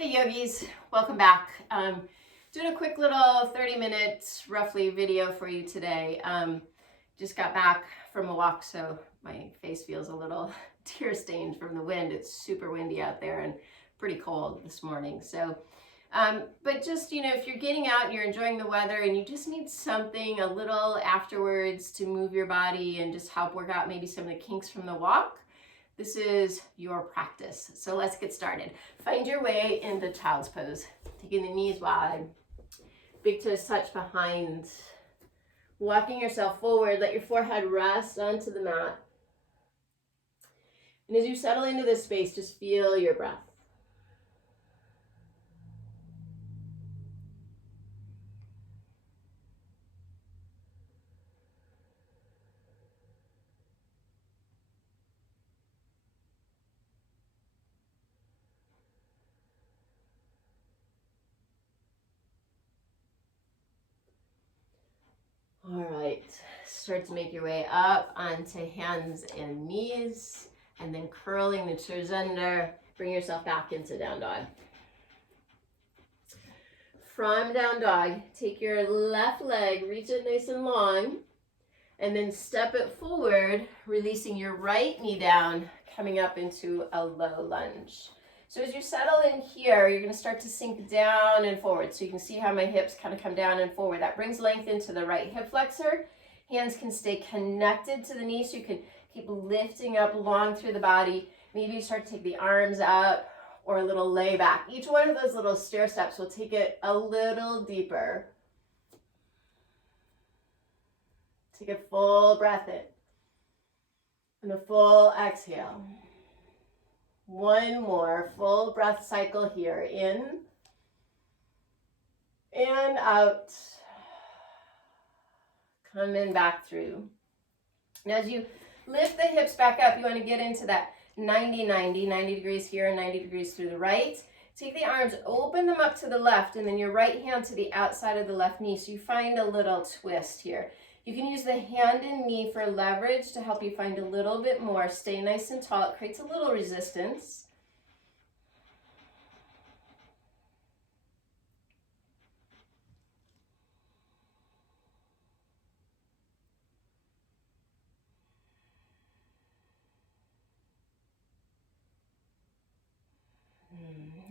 Hey yogis, welcome back. Doing a quick little 30-minute roughly video for you today. Just got back from a walk, so my face feels a little tear stained from the wind. It's super windy out there and pretty cold this morning. But just, if you're getting out and you're enjoying the weather and you just need something a little afterwards to move your body and just help work out maybe some of the kinks from the walk, this is your practice. So let's get started. Find your way into child's pose. Taking the knees wide, big toes touch behind. Walking yourself forward, let your forehead rest onto the mat. And as you settle into this space, just feel your breath. All right, start to make your way up onto hands and knees, and then curling the toes under, bring yourself back into down dog. From down dog, take your left leg, reach it nice and long, and then step it forward, releasing your right knee down, coming up into a low lunge. So as you settle in here, you're going to start to sink down and forward. So you can see how my hips kind of come down and forward. That brings length into the right hip flexor. Hands can stay connected to the knee, so you can keep lifting up long through the body. Maybe you start to take the arms up or a little lay back. Each one of those little stair steps will take it a little deeper. Take a full breath in and a full exhale. One more full breath cycle here. In and out. Coming back through. Now as you lift the hips back up, you want to get into that 90 degrees here and 90 degrees through the right. Take the arms, open them up to the left, and then your right hand to the outside of the left knee. So you find a little twist here. You can use the hand and knee for leverage to help you find a little bit more. Stay nice and tall. It creates a little resistance.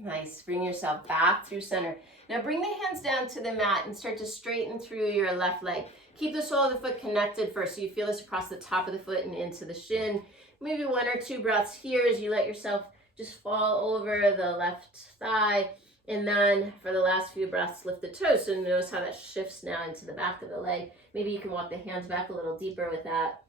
Nice. Bring yourself back through center. Now bring the hands down to the mat and start to straighten through your left leg. Keep the sole of the foot connected first, so you feel this across the top of the foot and into the shin. Maybe one or two breaths here as you let yourself just fall over the left thigh. And then for the last few breaths, lift the toes. So notice how that shifts now into the back of the leg. Maybe you can walk the hands back a little deeper with that.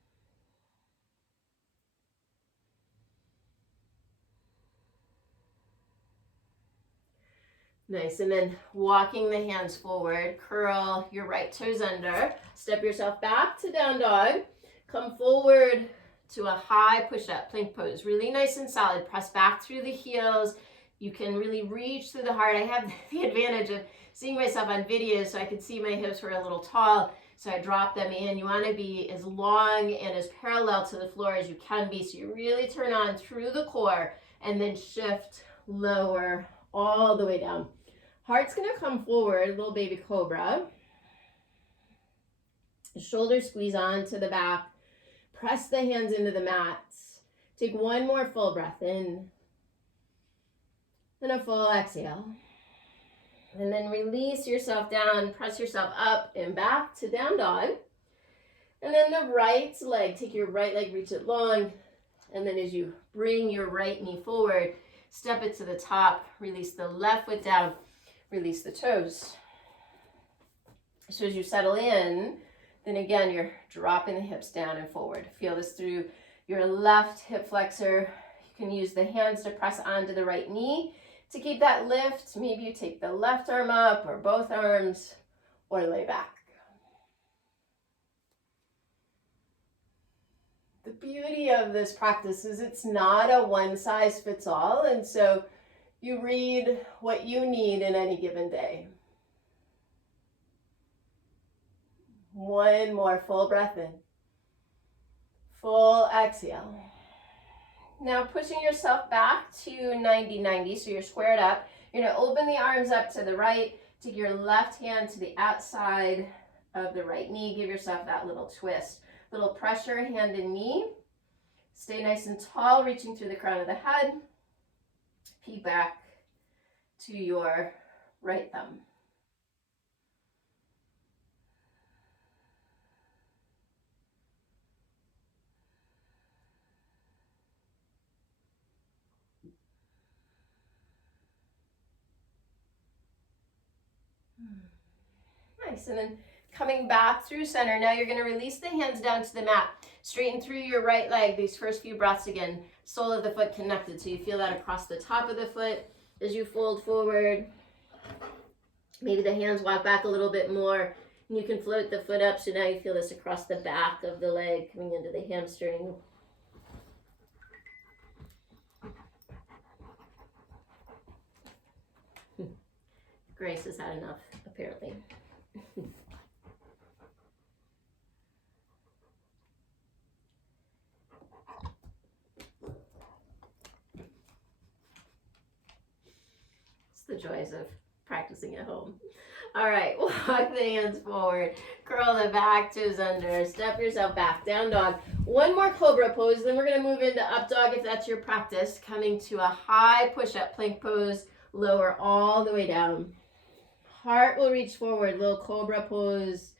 Nice, and then walking the hands forward, curl your right toes under, step yourself back to down dog, come forward to a high push-up, plank pose, really nice and solid, press back through the heels, you can really reach through the heart. I have the advantage of seeing myself on video, so I could see my hips were a little tall, so I dropped them in. You want to be as long and as parallel to the floor as you can be, so you really turn on through the core, and then shift lower all the way down. Heart's going to come forward, little baby cobra. Shoulders squeeze onto the back. Press the hands into the mat. Take one more full breath in. And a full exhale. And then release yourself down. Press yourself up and back to down dog. And then the right leg, take your right leg, reach it long. And then as you bring your right knee forward, step it to the top. Release the left foot down. Release the toes. So as you settle in, then again, you're dropping the hips down and forward. Feel this through your left hip flexor. You can use the hands to press onto the right knee to keep that lift. Maybe you take the left arm up or both arms, or lay back. The beauty of this practice is it's not a one size fits all, and so you read what you need in any given day. One more full breath in. Full exhale. Now pushing yourself back to 90, so you're squared up. You're gonna open the arms up to the right, take your left hand to the outside of the right knee, give yourself that little twist. Little pressure, hand and knee. Stay nice and tall, reaching through the crown of the head. Peek back to your right thumb. Nice, and then coming back through center. Now you're gonna release the hands down to the mat. Straighten through your right leg, these first few breaths again. Sole of the foot connected, so you feel that across the top of the foot as you fold forward. Maybe the hands walk back a little bit more, and you can float the foot up, so now you feel this across the back of the leg, coming into the hamstring. Grace has had enough, apparently. It's the joys of practicing at home. All right, walk the hands forward, curl the back toes under, step yourself back, down dog. One more cobra pose, then we're gonna move into up dog if that's your practice. Coming to a high push-up plank pose, lower all the way down. Heart will reach forward, little cobra pose.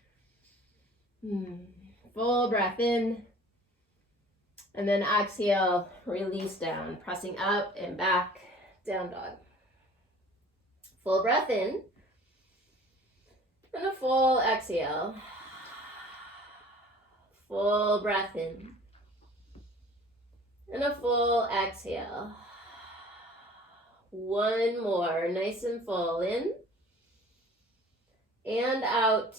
Full breath in. And then exhale, release down, pressing up and back, down dog. Full breath in. And a full exhale. Full breath in. And a full exhale. One more, nice and full, in. And out.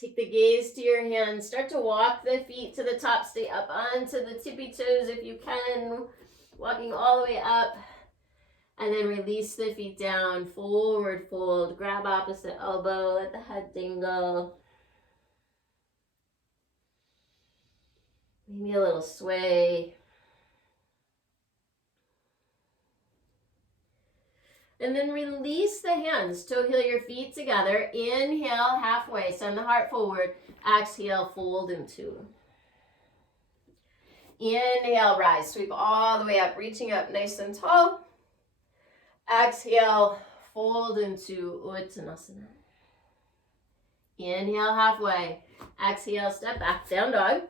Take the gaze to your hands. Start to walk the feet to the top. Stay up onto the tippy toes if you can. Walking all the way up. And then release the feet down. Forward fold. Grab opposite elbow. Let the head dingle. Maybe a little sway. And then release the hands. Toe heel your feet together. Inhale halfway. Send the heart forward. Exhale, fold into. Inhale, rise. Sweep all the way up. Reaching up nice and tall. Exhale, fold into Uttanasana. Inhale halfway. Exhale, step back. Down dog.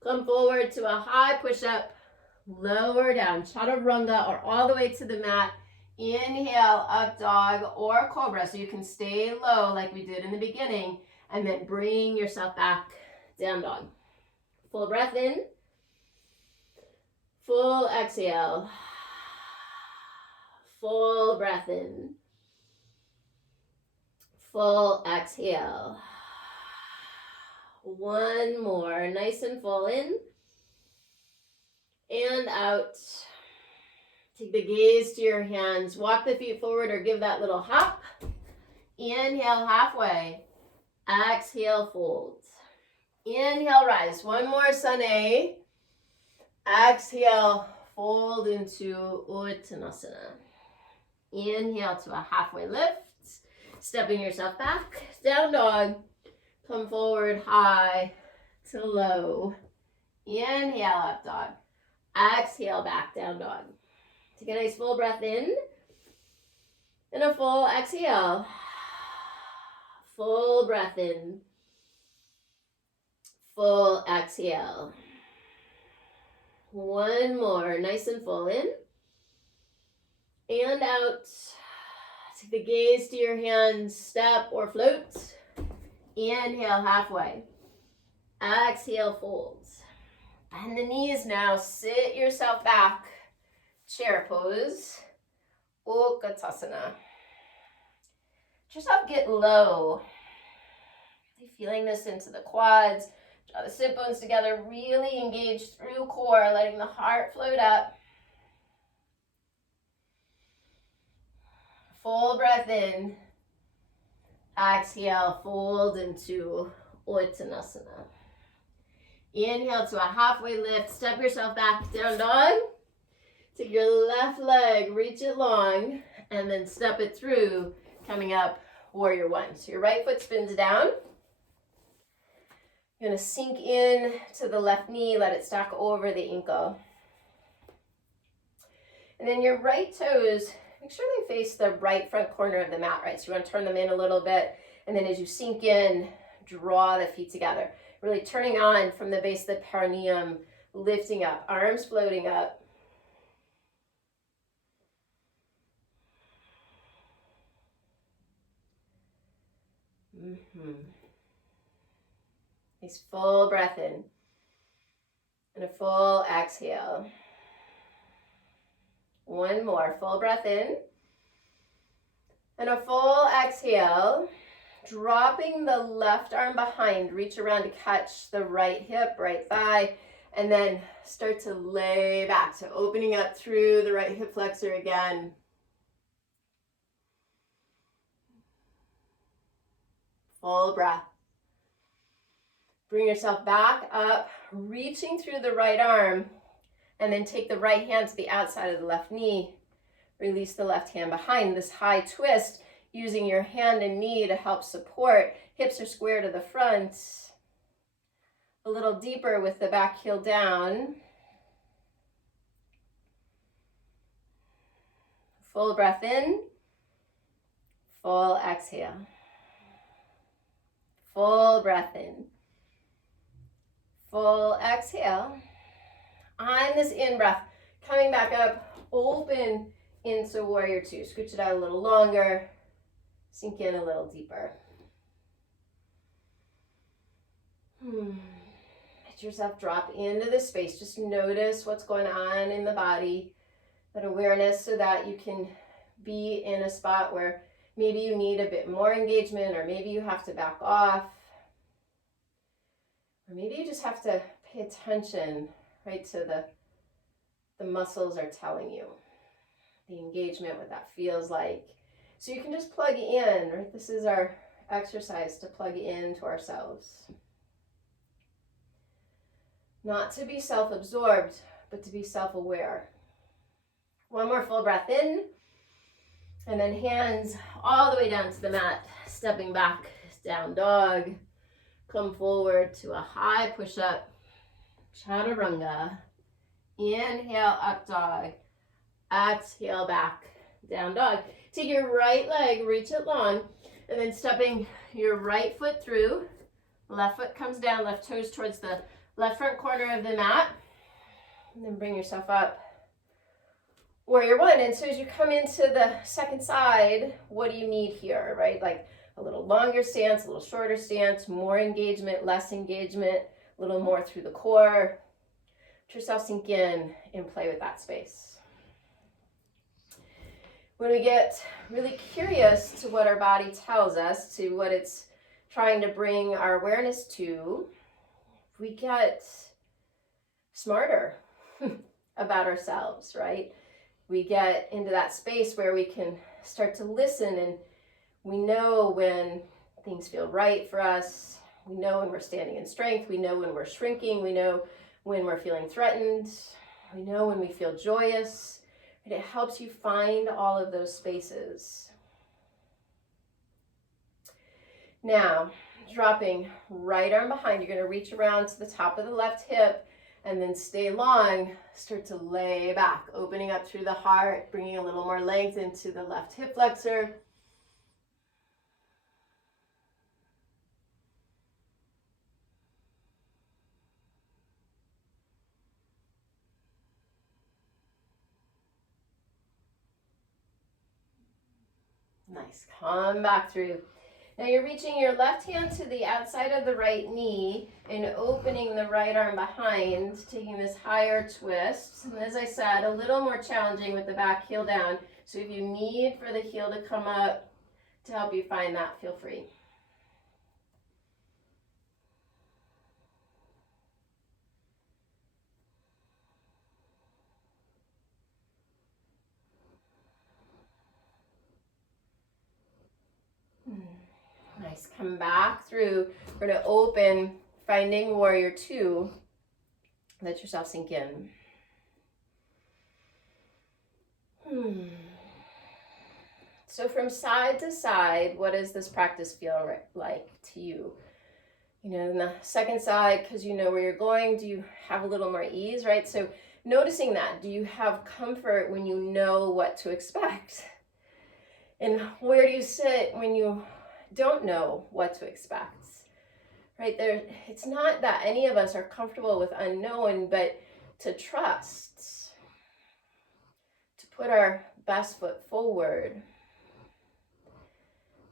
Come forward to a high push-up. Lower down. Chaturanga or all the way to the mat. Inhale, up dog or cobra, so you can stay low like we did in the beginning, and then bring yourself back, down dog. Full breath in, full exhale, full breath in, full exhale. One more, nice and full in, and out. Take the gaze to your hands. Walk the feet forward or give that little hop. Inhale halfway. Exhale, fold. Inhale, rise. One more, Sane. Exhale, fold into Uttanasana. Inhale to a halfway lift. Stepping yourself back. Down dog. Come forward, high to low. Inhale, up dog. Exhale, back, down dog. Take a nice full breath in, and a full exhale. Full breath in, full exhale. One more, nice and full in, and out. Take the gaze to your hands, step or float. Inhale halfway. Exhale, fold. Bend the knees now, sit yourself back. Chair pose, Utkatasana. Just up, get low. Really feeling this into the quads. Draw the sit bones together, really engage through core, letting the heart float up. Full breath in. Exhale, fold into Uttanasana. Inhale to a halfway lift, step yourself back, down dog. Take your left leg, reach it long. And then step it through, coming up, warrior one. So your right foot spins down. You're gonna sink in to the left knee, let it stack over the ankle. And then your right toes, make sure they face the right front corner of the mat, right? So you wanna turn them in a little bit. And then as you sink in, draw the feet together. Really turning on from the base of the perineum, lifting up, arms floating up. Nice full breath in. And a full exhale. One more, full breath in. And a full exhale. Dropping the left arm behind, reach around to catch the right hip, right thigh, and then start to lay back. So opening up through the right hip flexor again. Full breath. Bring yourself back up, reaching through the right arm, and then take the right hand to the outside of the left knee. Release the left hand behind. This high twist, using your hand and knee to help support. Hips are square to the front. A little deeper with the back heel down. Full breath in. Full exhale. Full breath in. Full exhale. On this in-breath, coming back up, open into warrior two. Scooch it out a little longer. Sink in a little deeper. Let yourself drop into the space. Just notice what's going on in the body. That awareness so that you can be in a spot where maybe you need a bit more engagement, or maybe you have to back off. Or maybe you just have to pay attention, right, to the muscles are telling you. The engagement, what that feels like. So you can just plug in, right? This is our exercise to plug into ourselves. Not to be self-absorbed, but to be self-aware. One more full breath in, and then hands all the way down to the mat, stepping back, down dog. Come forward to a high push-up, chaturanga. Inhale, up dog. Exhale, back, down dog. Take your right leg, reach it long, and then stepping your right foot through. Left foot comes down, left toes towards the left front corner of the mat. And then bring yourself up. Warrior one. And so as you come into the second side, what do you need here, right? Like a little longer stance, a little shorter stance, more engagement, less engagement, a little more through the core. Let yourself sink in and play with that space. When we get really curious to what our body tells us, to what it's trying to bring our awareness to, we get smarter about ourselves, right? We get into that space where we can start to listen, and we know when things feel right for us. We know when we're standing in strength. We know when we're shrinking. We know when we're feeling threatened. We know when we feel joyous. And it helps you find all of those spaces. Now, dropping right arm behind, you're going to reach around to the top of the left hip and then stay long. Start to lay back, opening up through the heart, bringing a little more length into the left hip flexor. Nice, come back through. Now you're reaching your left hand to the outside of the right knee and opening the right arm behind, taking this higher twist. And as I said, a little more challenging with the back heel down. So if you need for the heel to come up to help you find that, feel free. Nice, come back through. We're going to open, finding warrior two. Let yourself sink in. So from side to side, what does this practice feel like to you? You know, and the second side, because you know where you're going, do you have a little more ease, right? So noticing that, do you have comfort when you know what to expect? And where do you sit when you don't know what to expect? Right there, it's not that any of us are comfortable with unknown, but to trust, to put our best foot forward,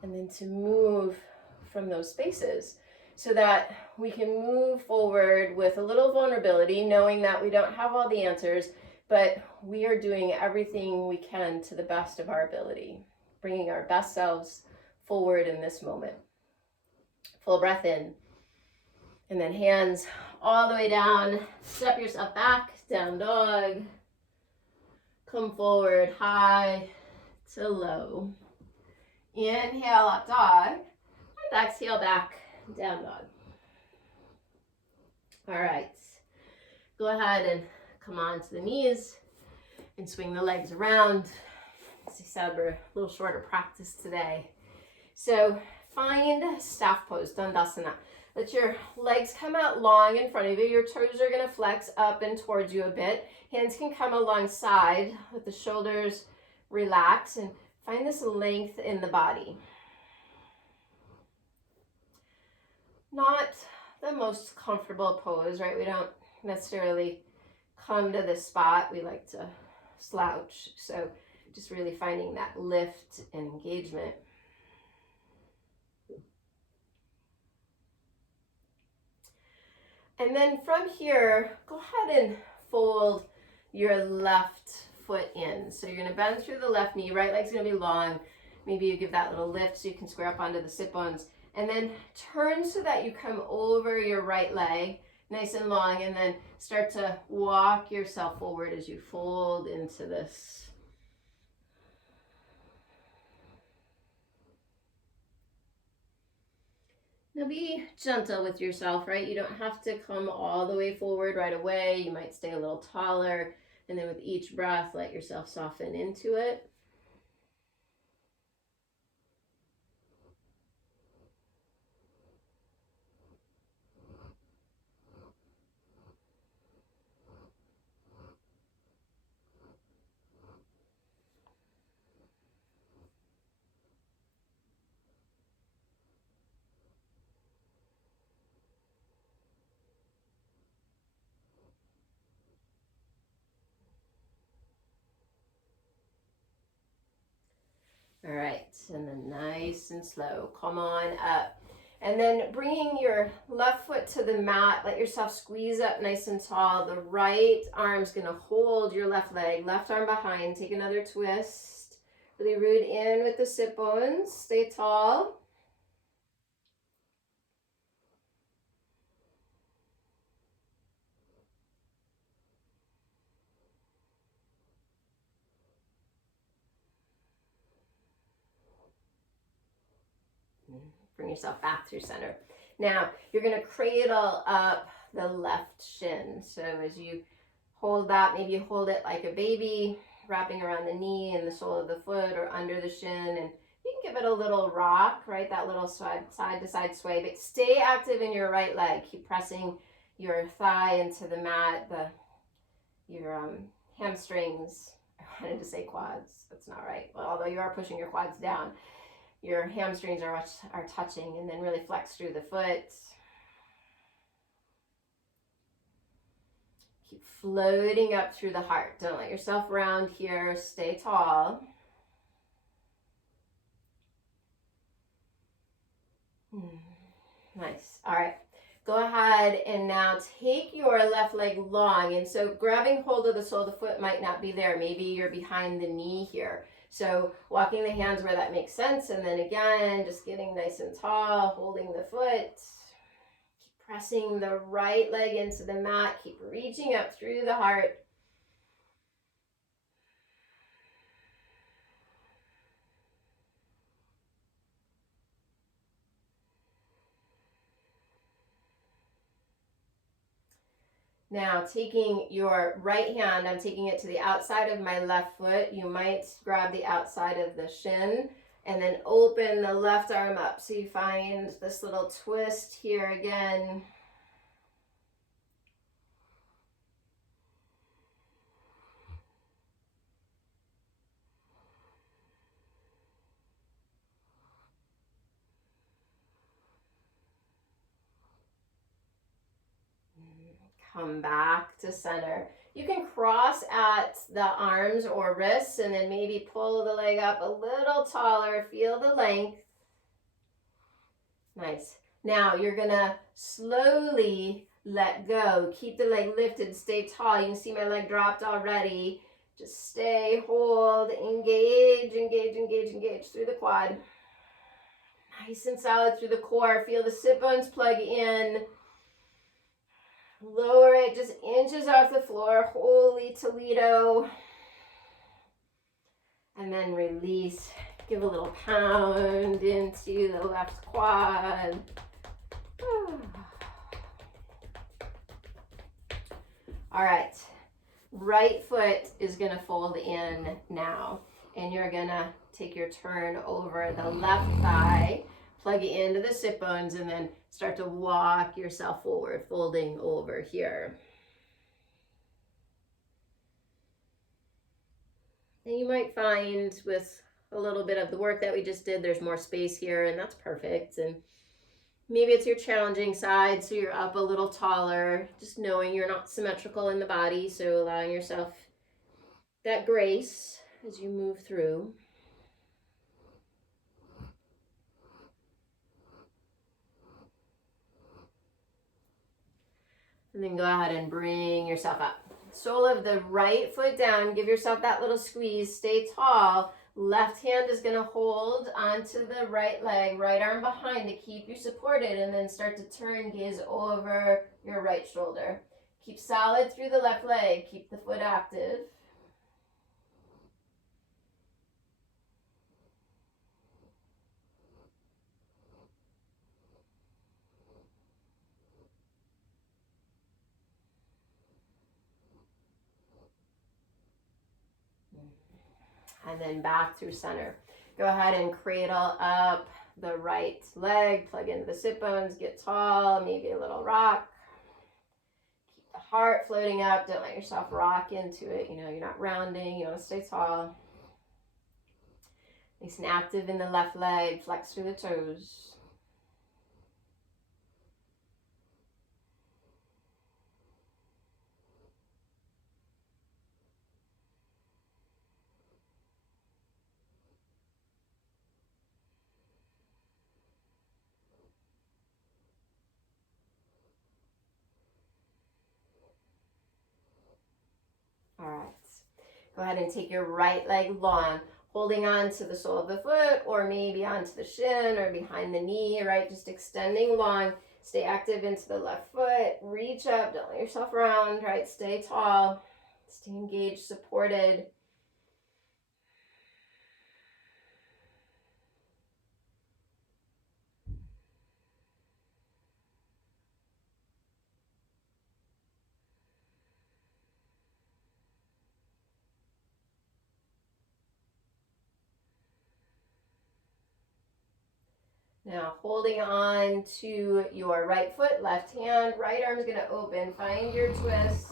and then to move from those spaces so that we can move forward with a little vulnerability, knowing that we don't have all the answers, but we are doing everything we can to the best of our ability, bringing our best selves forward in this moment. Full breath in, and then hands all the way down. Step yourself back, down dog. Come forward, high to low. Inhale, up dog. And exhale, back, down dog. All right. Go ahead and come on to the knees and swing the legs around. As I said, we're a little shorter practice today. So find staff pose, Dandasana. Let your legs come out long in front of you. Your toes are going to flex up and towards you a bit. Hands can come alongside with the shoulders relaxed, and find this length in the body. Not the most comfortable pose, right? We don't necessarily come to this spot. We like to slouch. So just really finding that lift and engagement. And then from here, go ahead and fold your left foot in. So you're going to bend through the left knee, right leg's going to be long. Maybe you give that little lift so you can square up onto the sit bones. And then turn so that you come over your right leg, nice and long, and then start to walk yourself forward as you fold into this. Now be gentle with yourself, right? You don't have to come all the way forward right away. You might stay a little taller, and then with each breath, let yourself soften into it. All right, and then nice and slow, come on up. And then bringing your left foot to the mat, let yourself squeeze up nice and tall. The right arm's gonna hold your left leg, left arm behind, take another twist. Really root in with the sit bones, stay tall. Bring yourself back through center. Now, you're going to cradle up the left shin. So as you hold that, maybe you hold it like a baby, wrapping around the knee and the sole of the foot or under the shin. And you can give it a little rock, right? That little side to side sway. But stay active in your right leg. Keep pressing your thigh into the mat, your hamstrings. I wanted to say quads. That's not right. Well, although you are pushing your quads down. Your hamstrings are touching, and then really flex through the foot. Keep floating up through the heart. Don't let yourself round here. Stay tall. Nice. All right. Go ahead and now take your left leg long. And so grabbing hold of the sole of the foot might not be there. Maybe you're behind the knee here. So walking the hands where that makes sense. And then again, just getting nice and tall, holding the foot. Keep pressing the right leg into the mat. Keep reaching up through the heart. Now, taking your right hand, I'm taking it to the outside of my left foot. You might grab the outside of the shin and then open the left arm up. So you find this little twist here again. Come back to center. You can cross at the arms or wrists and then maybe pull the leg up a little taller. Feel the length. Nice. Now you're gonna slowly let go. Keep the leg lifted, stay tall. You can see my leg dropped already. Just stay, hold, engage, engage, engage, engage through the quad. Nice and solid through the core. Feel the sit bones plug in. Lower it just inches off the floor. Holy Toledo. And then release. Give a little pound into the left quad. All right. Right foot is going to fold in now. And you're going to take your turn over the left thigh. Plug it into the sit bones and then start to walk yourself forward, folding over here. And you might find with a little bit of the work that we just did, there's more space here, and that's perfect. And maybe it's your challenging side, so you're up a little taller, just knowing you're not symmetrical in the body, so allowing yourself that grace as you move through. And then go ahead and bring yourself up. Sole of the right foot down. Give yourself that little squeeze. Stay tall. Left hand is going to hold onto the right leg. Right arm behind to keep you supported. And then start to turn, gaze over your right shoulder. Keep solid through the left leg. Keep the foot active. And then back through center. Go ahead and cradle up the right leg, plug into the sit bones, get tall, maybe a little rock. Keep the heart floating up, don't let yourself rock into it. You know, you're not rounding, you want to stay tall. Nice and active in the left leg, flex through the toes. All right, go ahead and take your right leg long, holding on to the sole of the foot or maybe onto the shin or behind the knee, right? Just extending long, stay active into the left foot, reach up, don't let yourself round, right? Stay tall, stay engaged, supported. Now holding on to your right foot, left hand, right arm is going to open. Find your twist.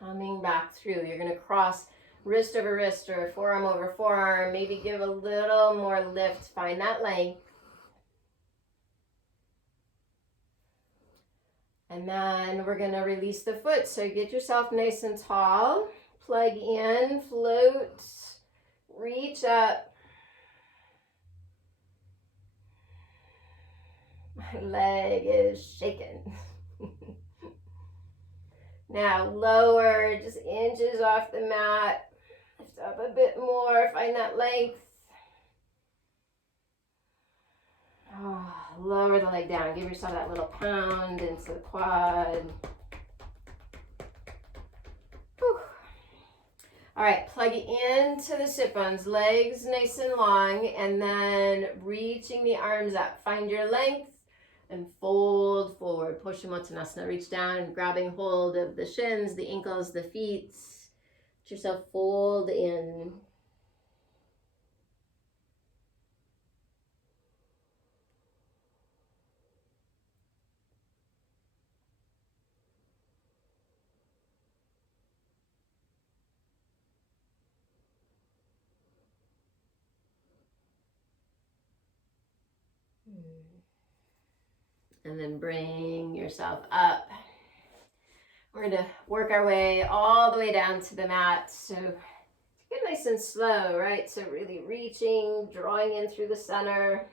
Coming back through. You're going to cross wrist over wrist or forearm over forearm. Maybe give a little more lift. Find that length. And then we're going to release the foot. So get yourself nice and tall. Plug in, float, reach up. My leg is shaking. Now lower, just inches off the mat. Lift up a bit more, find that length. Oh, lower the leg down. Give yourself that little pound into the quad. Whew. All right, plug into the sit bones, legs nice and long, and then reaching the arms up. Find your length and fold forward. Paschimottanasana. Reach down, grabbing hold of the shins, the ankles, the feet. Let yourself fold in. And then bring yourself up. We're going to work our way all the way down to the mat. So get nice and slow, right? So really reaching, drawing in through the center.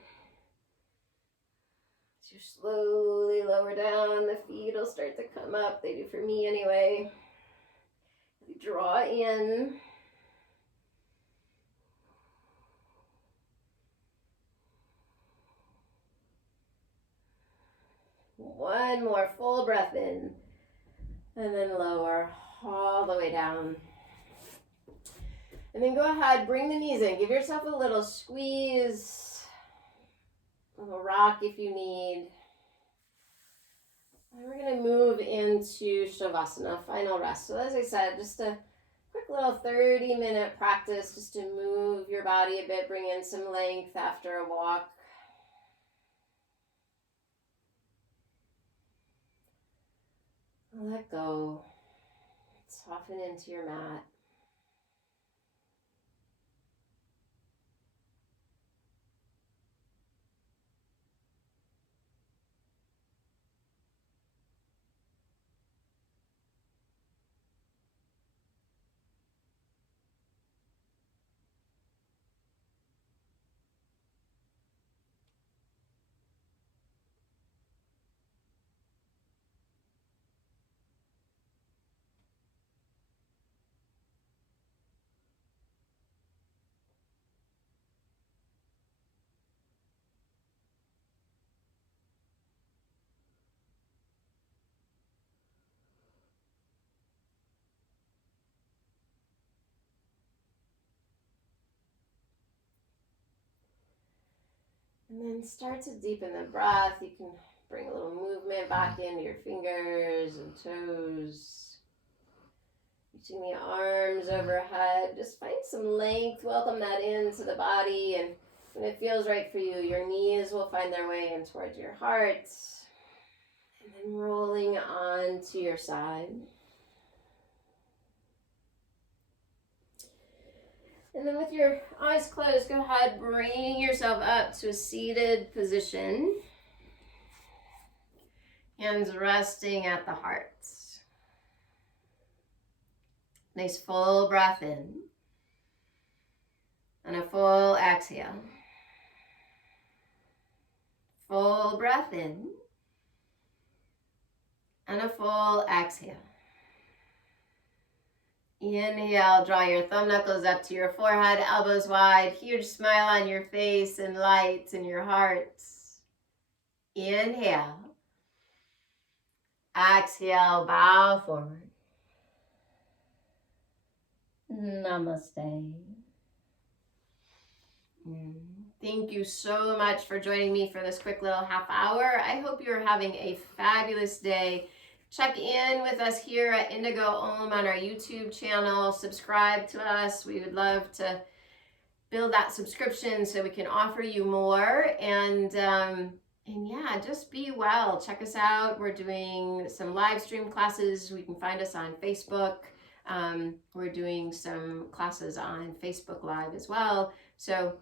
As you slowly lower down, the feet will start to come up. They do for me anyway. Draw in. One more full breath in, and then lower all the way down. And then go ahead, bring the knees in. Give yourself a little squeeze, a little rock if you need. And we're going to move into Shavasana, final rest. So as I said, just a quick little 30-minute practice just to move your body a bit, bring in some length after a walk. Let go. Soften into your mat. And then start to deepen the breath. You can bring a little movement back into your fingers and toes. Reaching the arms overhead. Just find some length. Welcome that into the body. And when it feels right for you, your knees will find their way in towards your heart. And then rolling on to your side. And then with your eyes closed, go ahead, bringing yourself up to a seated position. Hands resting at the heart. Nice full breath in. And a full exhale. Full breath in. And a full exhale. Inhale, draw your thumb knuckles up to your forehead, elbows wide, huge smile on your face and light in your heart. Inhale. Exhale, bow forward. Namaste. Thank you so much for joining me for this quick little half hour. I hope you're having a fabulous day. Check in with us here at Indigo Om on our YouTube channel. Subscribe to us. We would love to build that subscription so we can offer you more. And yeah, just be well. Check us out. We're doing some live stream classes. You can find us on Facebook. We're doing some classes on Facebook Live as well. So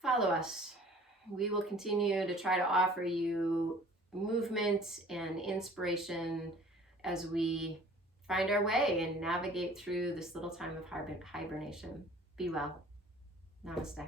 follow us. We will continue to try to offer you movement and inspiration as we find our way and navigate through this little time of hibernation. Be well. Namaste.